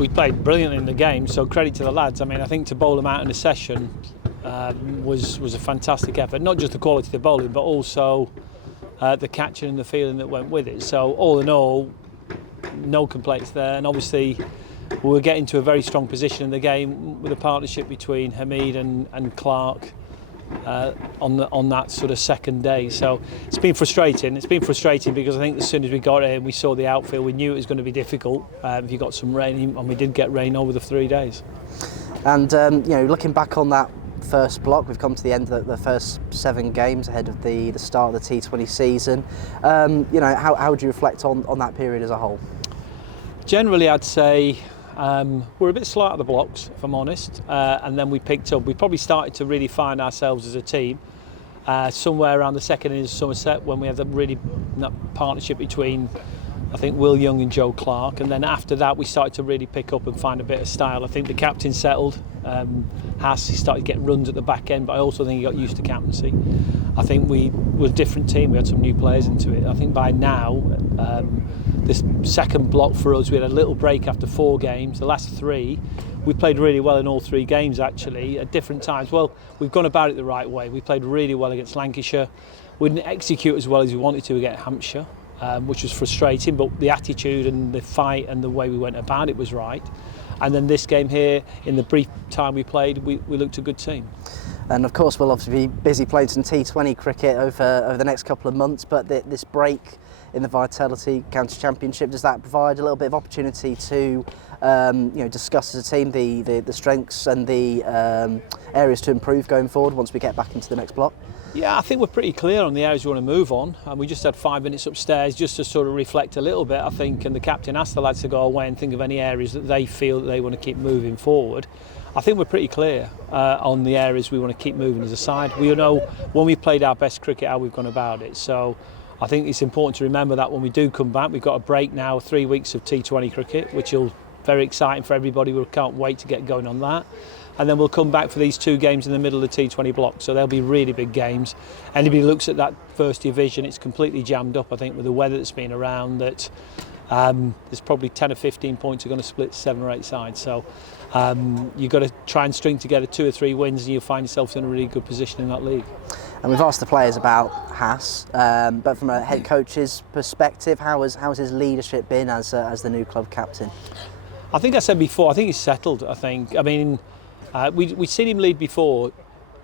we played brilliantly in the game, so credit to the lads. I mean, I think to bowl them out in a session was a fantastic effort. Not just the quality of the bowling, but also the catching and the feeling that went with it. So all in all, no complaints there. And obviously, we were getting to a very strong position in the game with a partnership between Hamid and Clark on that sort of second day. So it's been frustrating. It's been frustrating because I think as soon as we got here and we saw the outfield, we knew it was going to be difficult if you got some rain, and we did get rain over the 3 days. And looking back on that first block, we've come to the end of the first 7 games ahead of the start of the T20 season. How would you reflect on that period as a whole? Generally, I'd say we're a bit slight at the blocks, if I'm honest, and then we picked up. We probably started to really find ourselves as a team somewhere around the second innings of Somerset, when we had that partnership between, I think, Will Young and Joe Clark, and then after that we started to really pick up and find a bit of style. I think the captain settled. Haas, he started getting runs at the back end, but I also think he got used to captaincy. I think we were a different team. We had some new players into it. I think by now, this second block for us, we had a little break after 4 games. The last 3, we played really well in all 3 games actually, at different times. Well, we've gone about it the right way. We played really well against Lancashire. We didn't execute as well as we wanted to against Hampshire, which was frustrating, but the attitude and the fight and the way we went about it was right. And then this game here, in the brief time we played, we looked a good team. And of course we'll obviously be busy playing some T20 cricket over the next couple of months, but this break in the Vitality County Championship, does that provide a little bit of opportunity to discuss as a team the strengths and the areas to improve going forward once we get back into the next block? Yeah, I think we're pretty clear on the areas we want to move on. And we just had 5 minutes upstairs just to sort of reflect a little bit, I think, and the captain asked the lads to go away and think of any areas that they feel that they want to keep moving forward. I think we're pretty clear on the areas we want to keep moving as a side. We know when we played our best cricket how we've gone about it. So I think it's important to remember that when we do come back. We've got a break now, 3 weeks of T20 cricket, which will be very exciting for everybody. We can't wait to get going on that. And then we'll come back for these 2 games in the middle of the T20 block. So they'll be really big games. Anybody looks at that first division, it's completely jammed up, I think, with the weather that's been around, that there's probably 10 or 15 points are going to split 7 or 8 sides. So you've got to try and string together 2 or 3 wins and you'll find yourself in a really good position in that league. And we've asked the players about Haas, but from a head coach's perspective, how has his leadership been as the new club captain? I think I said before, I think he's settled. I mean, we'd seen him lead before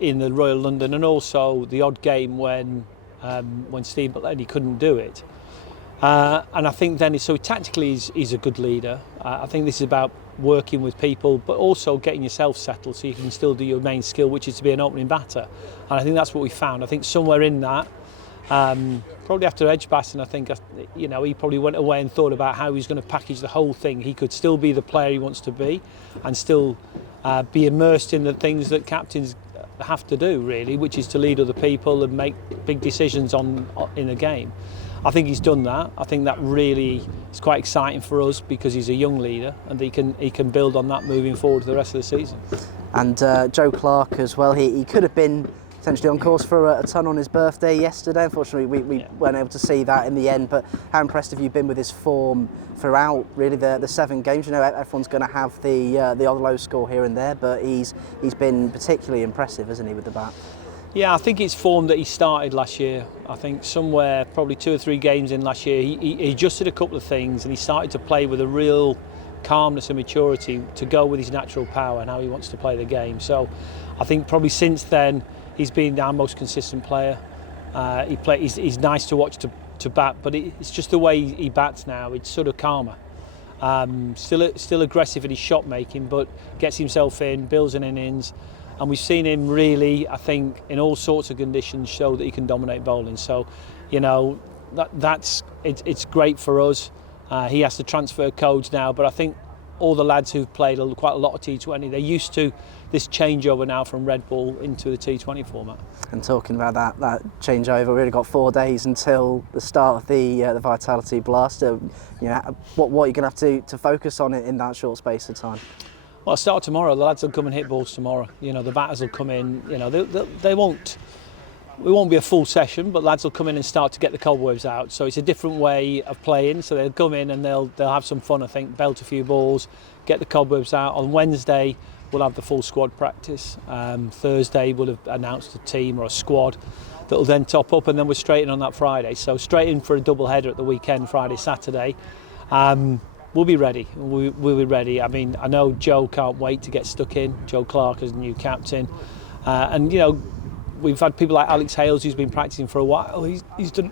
in the Royal London, and also the odd game when Steve Lenny couldn't do it. And I think then, so tactically he's a good leader. I think this is about working with people, but also getting yourself settled so you can still do your main skill, which is to be an opening batter. And I think that's what we found. I think somewhere in that, probably after Edgbaston, I think he probably went away and thought about how he's going to package the whole thing. He could still be the player he wants to be, and still be immersed in the things that captains have to do, really, which is to lead other people and make big decisions in a game. I think he's done that. I think that really is quite exciting for us because he's a young leader and he can build on that moving forward to the rest of the season. And Joe Clark as well, he could have been potentially on course for a ton on his birthday yesterday. Unfortunately, we weren't able to see that in the end, but how impressed have you been with his form throughout really the 7 games? You know, everyone's going to have the odd low score here and there, but he's been particularly impressive, hasn't he, with the bat? Yeah, I think it's form that he started last year. I think somewhere, probably 2 or 3 games in last year, he adjusted a couple of things and he started to play with a real calmness and maturity to go with his natural power and how he wants to play the game. So I think probably since then, he's been our most consistent player. He's nice to watch to bat, but it's just the way he bats now. It's sort of calmer. Still aggressive in his shot making, but gets himself in, builds an innings. And we've seen him really, I think, in all sorts of conditions show that he can dominate bowling. So, you know, it's great for us. He has to transfer codes now, but I think all the lads who've played quite a lot of T20, they're used to this changeover now from red ball into the T20 format. And talking about that changeover, we've only got 4 days until the start of the Vitality Blast. What are you going to have to focus on in that short space of time? Well, I'll start tomorrow. The lads will come and hit balls tomorrow. You know, the batters will come in. You know, they won't it won't be a full session, but lads will come in and start to get the cobwebs out. So it's a different way of playing. So they'll come in and they'll have some fun, I think, belt a few balls, get the cobwebs out. On Wednesday, we'll have the full squad practice. Thursday, we'll have announced a team or a squad that'll then top up, and then we're straight in on that Friday. So straight in for a double header at the weekend, Friday, Saturday. We'll be ready. We'll be ready. I mean, I know Joe can't wait to get stuck in. Joe Clark as the new captain. And, you know, we've had people like Alex Hales, who's been practicing for a while. He's done.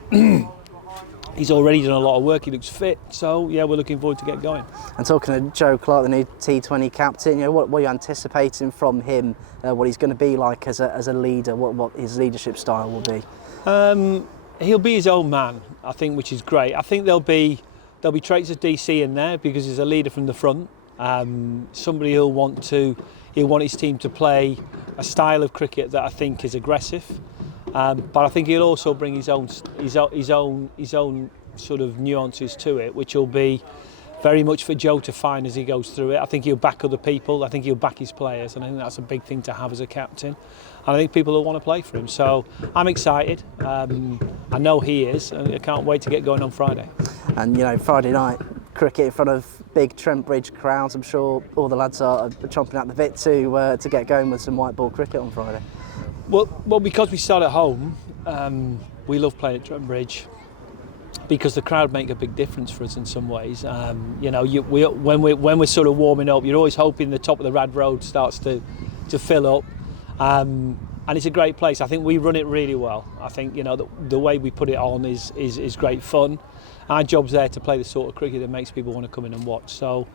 He's already done a lot of work. He looks fit. So yeah, we're looking forward to get going. And talking to Joe Clark, the new T20 captain, you know, what are you anticipating from him? What he's going to be like as a leader? What his leadership style will be? He'll be his own man, I think, which is great. I think there'll be traits of DC in there because he's a leader from the front. Somebody who'll want his team to play a style of cricket that I think is aggressive, but I think he'll also bring his own sort of nuances to it, which will be very much for Joe to find as he goes through it. I think he'll back other people. I think he'll back his players, and I think that's a big thing to have as a captain. And I think people will want to play for him. So I'm excited. I know he is, and I can't wait to get going on Friday. And you know, Friday night cricket in front of big Trent Bridge crowds. I'm sure all the lads are chomping at the bit to get going with some white ball cricket on Friday. Well, because we start at home, we love playing at Trent Bridge because the crowd make a big difference for us in some ways. You know, when we're sort of warming up, you're always hoping the top of the Rad Road starts to fill up. And it's a great place. I think we run it really well. I think, you know, the way we put it on is great fun. Our job's there to play the sort of cricket that makes people want to come in and watch. So,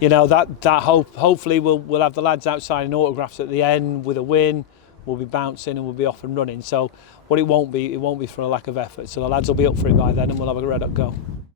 you know, hopefully we'll have the lads out signing autographs at the end with a win. We'll be bouncing and we'll be off and running. So what it won't be for a lack of effort. So the lads will be up for it by then and we'll have a red hot go.